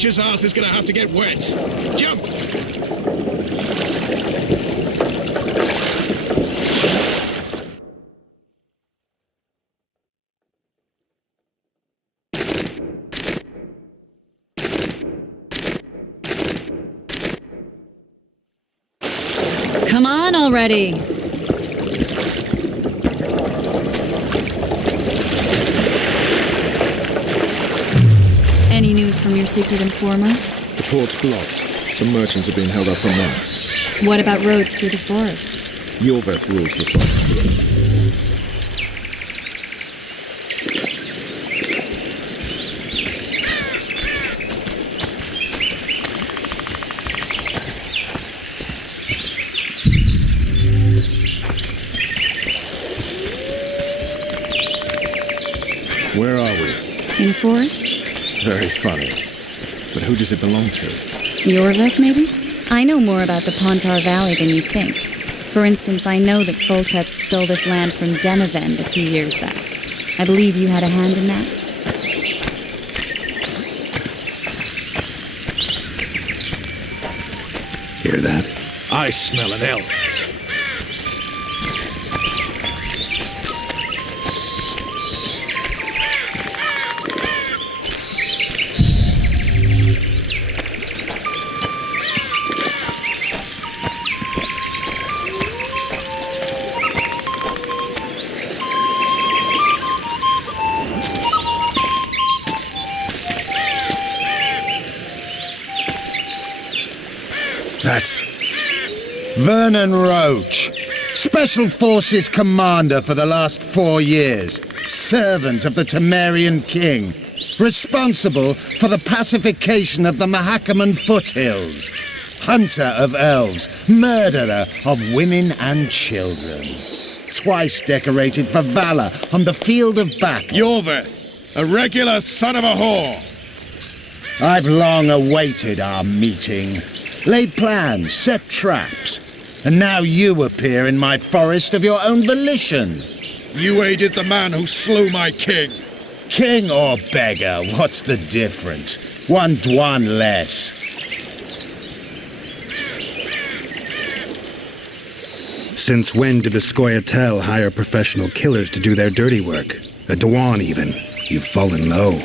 bitch's ass is gonna have to get wet. Jump! Come on already! Any news from your secret informer? The port's blocked. Some merchants have been held up for months. What about roads through the forest? Yorveth rules the forest. Where are we? In the forest? Very funny. But who does it belong to? Yorveth, maybe? I know more about the Pontar Valley than you think. For instance, I know that Foltest stole this land from Denevend a few years back. I believe you had a hand in that. Hear that? I smell an elf. That's Vernon Roach, Special Forces Commander for the last 4 years, servant of the Temerian King, responsible for the pacification of the Mahakaman foothills, hunter of elves, murderer of women and children. Twice decorated for valor on the field of battle. Yorveth, a regular son of a whore. I've long awaited our meeting. Laid plans, set traps, and now you appear in my forest of your own volition. You aided the man who slew my king. King or beggar, what's the difference? One Dwan less. Since when did the Scoia'tael hire professional killers to do their dirty work? A Dwan even. You've fallen low.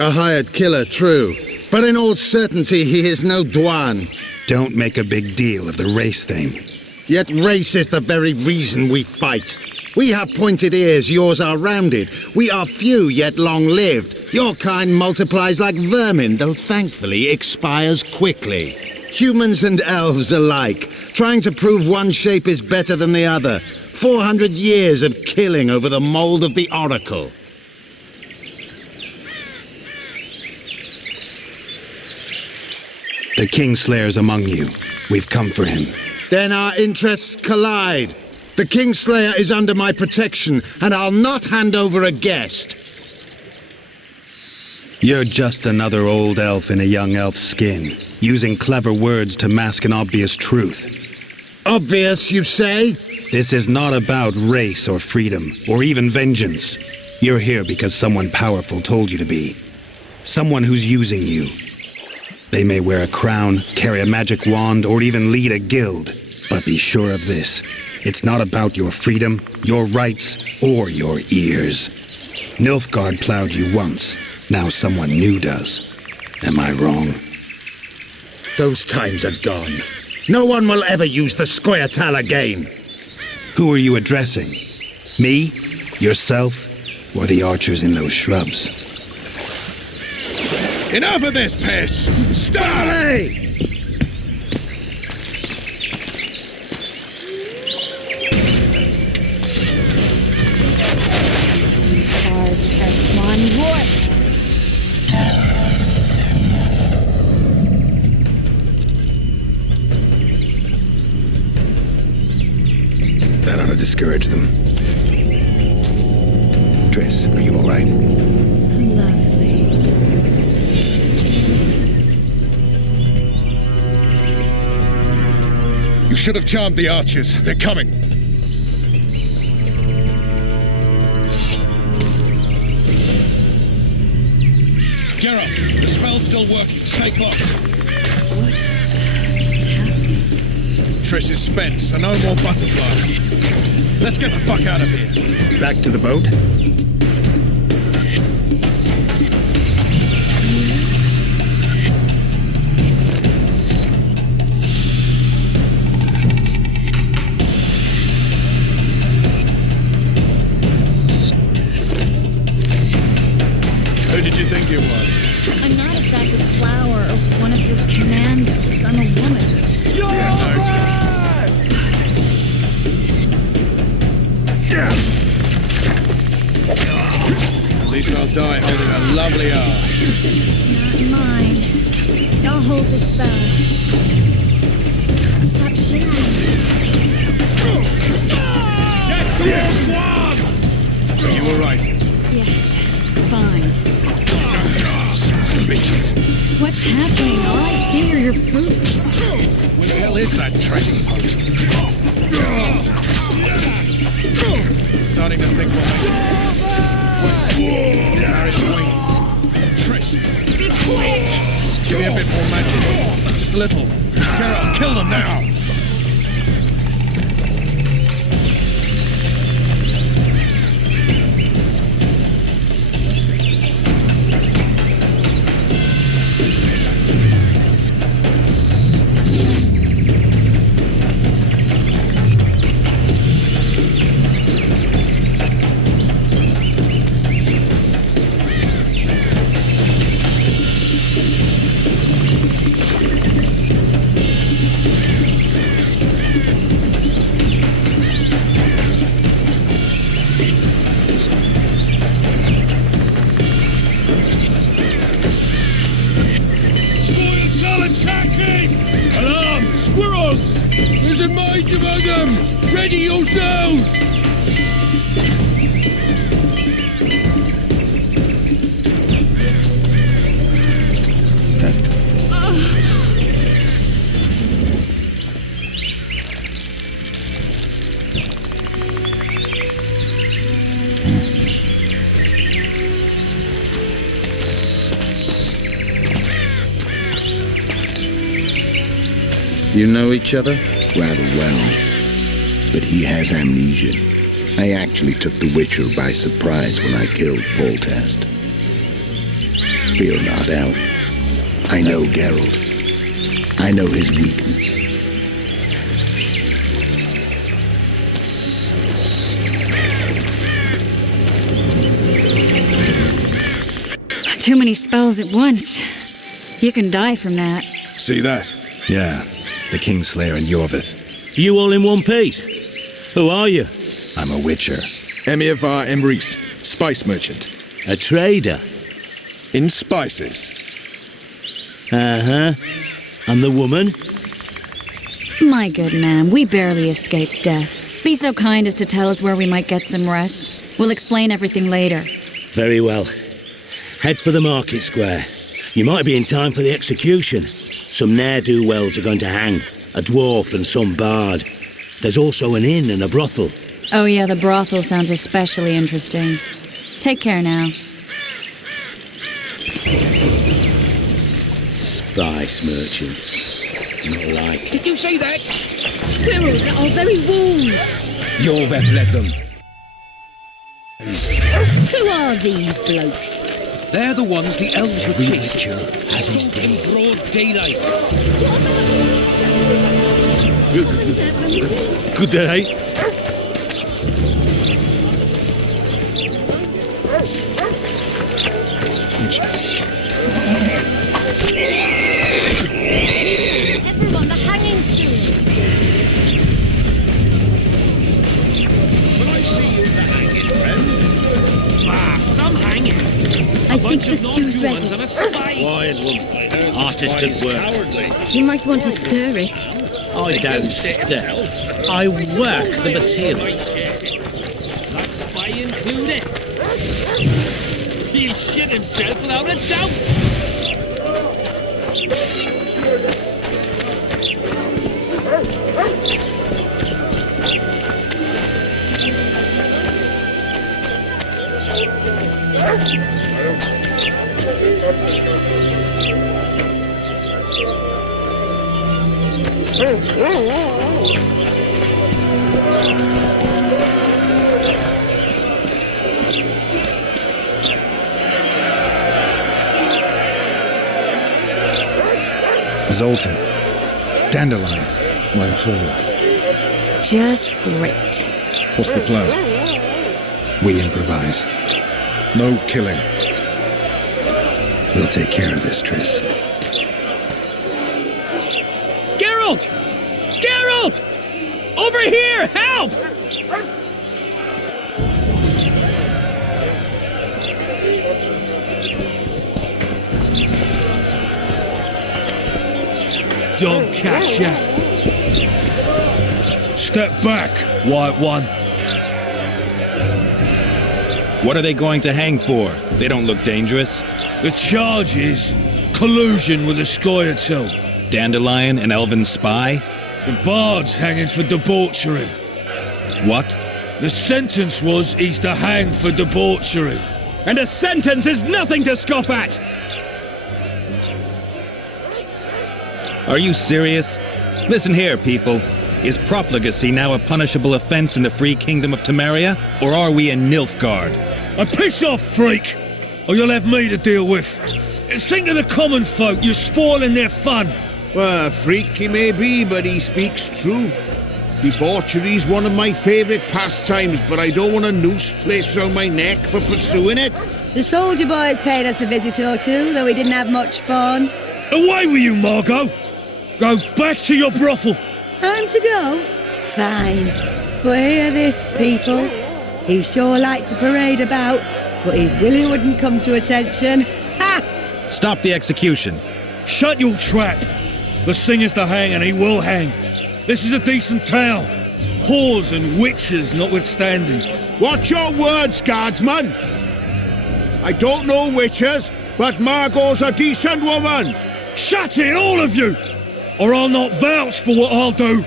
A hired killer, true. But in all certainty, he is no Dwan. Don't make a big deal of the race thing. Yet race is the very reason we fight. We have pointed ears, yours are rounded. We are few, yet long-lived. Your kind multiplies like vermin, though thankfully expires quickly. Humans and elves alike, trying to prove one shape is better than the other. 400 years of killing over the mold of the Oracle. The Kingslayer's among you. We've come for him. Then our interests collide. The Kingslayer is under my protection, and I'll not hand over a guest. You're just another old elf in a young elf's skin, using clever words to mask an obvious truth. Obvious, you say? This is not about race or freedom, or even vengeance. You're here because someone powerful told you to be. Someone who's using you. They may wear a crown, carry a magic wand, or even lead a guild. But be sure of this. It's not about your freedom, your rights, or your ears. Nilfgaard plowed you once. Now someone new does. Am I wrong? Those times are gone. No one will ever use the Scoia'tael again. Who are you addressing? Me? Yourself? Or the archers in those shrubs? Enough of this piss! Starley! Stars are one warped. That ought to discourage them. Triss, are you all right? Lovely. You should have charmed the archers. They're coming. Geralt, Geralt, the spell's still working. Stay close. What's happening? Triss is spent, so no more butterflies. Let's get the fuck out of here. Back to the boat? Who did you think it was? I'm not a sack of flour or one of your commandos. I'm a woman. Yeah, no, at least I'll die holding a lovely arse. Not mine. I'll hold the spell. Stop shaking. Get towards one! You were right. Yes, fine. Sons of bitches. What's happening? All I see are your boots. Where the hell is that trading post? I'm starting to think Mary's wing. Triss, Be quick! give me a bit more magic. Just a little. Geralt, kill them now! Attacking! Alarm! Squirrels! There's a mage among them! Ready yourselves! You know each other? Rather well. But he has amnesia. I actually took the Witcher by surprise when I killed Foltest. Fear not, Elf. I know Geralt. I know his weakness. Too many spells at once. You can die from that. See that? Yeah, the Kingslayer and Yorvith. You all in one piece? Who are you? I'm a witcher. Emir var Emrys, spice merchant. A trader? In spices. Uh-huh. And the woman? My good man, we barely escaped death. Be so kind as to tell us where we might get some rest. We'll explain everything later. Very well. Head for the market square. You might be in time for the execution. Some ne'er-do-wells are going to hang. A dwarf and some bard. There's also an inn and a brothel. Oh yeah, the brothel sounds especially interesting. Take care now. Spice merchant. Not like. Did you see that? Squirrels at our very walls! You're better let them. Who are these blokes? They're the ones the elves were chasing. As his day. Broad daylight. Good day. Everyone, the hanging stool. When I see you the hanging, friend. Ah, some hanging. I think the stew's ready. Quiet, woman. Artist at work. You might want to stir it. I don't stir. I work the material. That's spy included. He'll shit himself without a doubt. Zoltan. Dandelion. My informer. Just great. What's the plan? We improvise. No killing. We'll take care of this, Triss. Geralt! Geralt! Over here! Help! Don't catch ya. Step back, White One. What are they going to hang for? They don't look dangerous. The charge is collusion with the Scoia'tael. Dandelion, an elven spy? The bard's hanging for debauchery. What? The sentence was he's to hang for debauchery. And a sentence is nothing to scoff at! Are you serious? Listen here, people. Is profligacy now a punishable offense in the free kingdom of Temeria? Or are we in Nilfgaard? Piss off, freak! Or you'll have me to deal with. Think of the common folk, you're spoiling their fun. Well, a freak he may be, but he speaks true. Debauchery's one of my favourite pastimes, but I don't want a noose placed around my neck for pursuing it. The soldier boys paid us a visit or two, though we didn't have much fun. Away with you, Margot! Go back to your brothel! Time to go? Fine. But hear this, people. He sure liked to parade about, but his willy wouldn't come to attention. Ha! Stop the execution. Shut your trap! The singer's to hang and he will hang. This is a decent town. Whores and witches notwithstanding. Watch your words, guardsman! I don't know witches, but Margot's a decent woman! Shut it, all of you! Or I'll not vouch for what I'll do.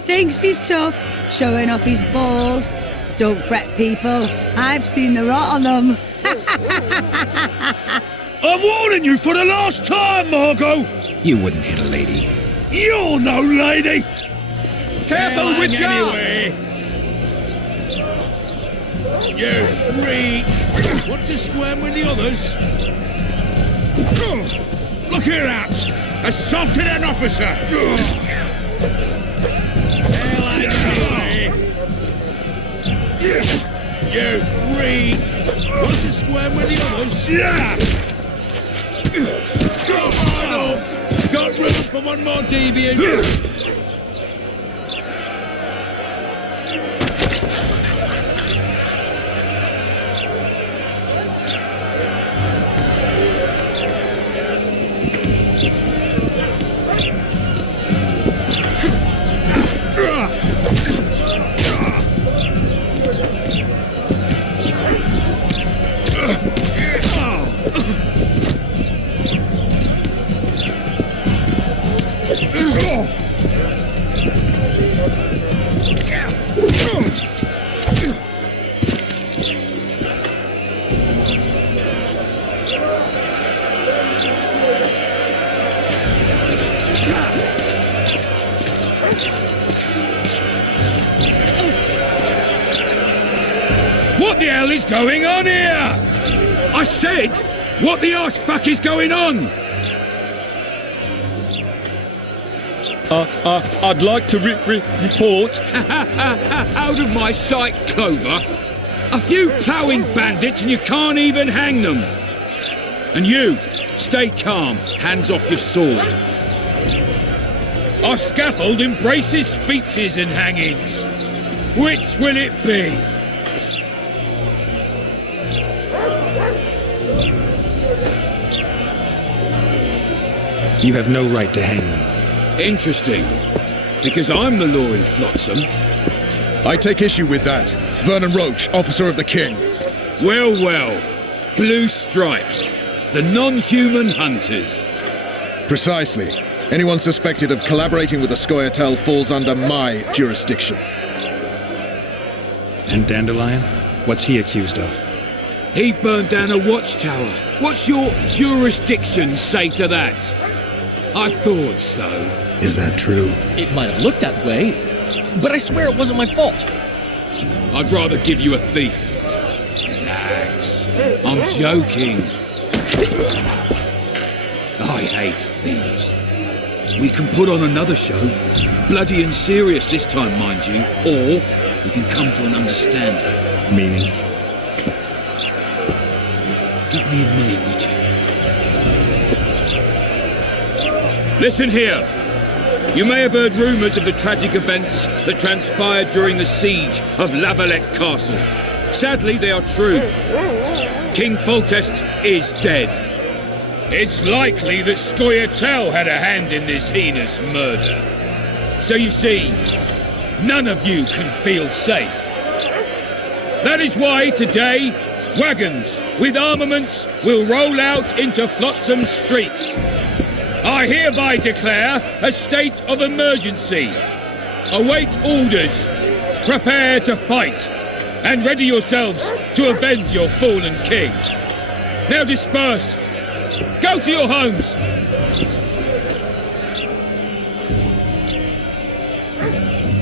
Thinks he's tough, showing off his balls. Don't fret, people. I've seen the rot on them. I'm warning you for the last time, Margot! You wouldn't hit a lady. You're no lady! Careful with you! anyway! You freak! Want to squirm with the others? Look here, out! Assaulted an officer! You freak! Want to squirm with the others? Yeah! Come on up! Got room for one more deviant? What the hell is going on here? I said, what the arse fuck is going on? I'd like to report. Out of my sight, Clover. A few ploughing bandits and you can't even hang them. And you, stay calm, hands off your sword. Our scaffold embraces speeches and hangings. Which will it be? You have no right to hang them. Interesting. Because I'm the law in Flotsam. I take issue with that. Vernon Roach, officer of the king. Well, well. Blue stripes. The non-human hunters. Precisely. Anyone suspected of collaborating with the Scoia'tael falls under my jurisdiction. And Dandelion? What's he accused of? He burned down a watchtower. What's your jurisdiction say to that? I thought so. Is that true? It might have looked that way, but I swear it wasn't my fault. I'd rather give you a thief. Relax. I'm joking. I hate thieves. We can put on another show, bloody and serious this time, mind you, or we can come to an understanding. Meaning? Give me a minute, would you? Listen here. You may have heard rumours of the tragic events that transpired during the siege of Lavalette Castle. Sadly, they are true. King Foltest is dead. It's likely that Scoia'tael had a hand in this heinous murder. So you see, none of you can feel safe. That is why today, wagons with armaments will roll out into Flotsam streets. I hereby declare a state of emergency. Await orders. Prepare to fight. And ready yourselves to avenge your fallen king. Now disperse. Go to your homes.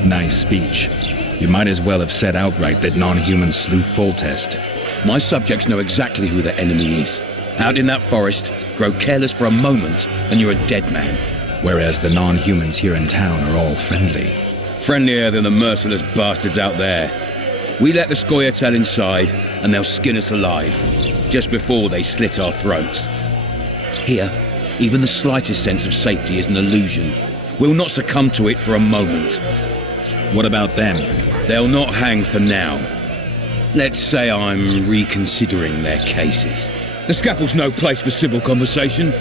Nice speech. You might as well have said outright that non-humans slew Foltest. My subjects know exactly who their enemy is. Out in that forest, grow careless for a moment, and you're a dead man. Whereas the non-humans here in town are all friendly. Friendlier than the merciless bastards out there. We let the Scoia'tael inside, and they'll skin us alive, just before they slit our throats. Here, even the slightest sense of safety is an illusion. We'll not succumb to it for a moment. What about them? They'll not hang for now. Let's say I'm reconsidering their cases. The scaffold's no place for civil conversation.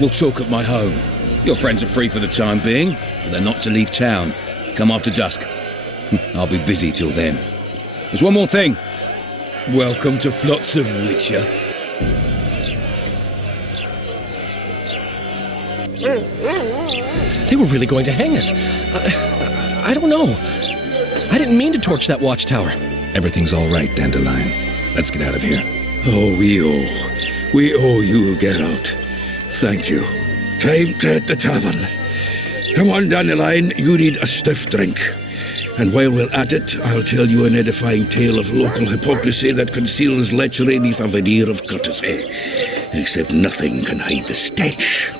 We'll talk at my home. Your friends are free for the time being, but they're not to leave town. Come after dusk. I'll be busy till then. There's one more thing. Welcome to Flotsam, Witcher. They were really going to hang us. I don't know. I didn't mean to torch that watchtower. Everything's all right, Dandelion. Let's get out of here. Oh, we owe you, Geralt. Thank you. Time to hit the tavern. Come on, Dandelion, you need a stiff drink. And while we're at it, I'll tell you an edifying tale of local hypocrisy that conceals lechery neath a veneer of courtesy. Except nothing can hide the stench.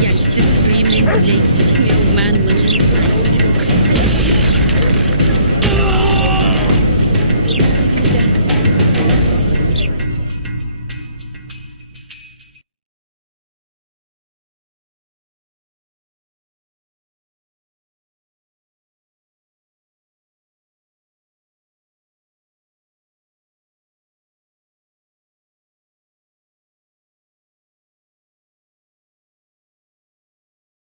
Yes, to screaming dicks.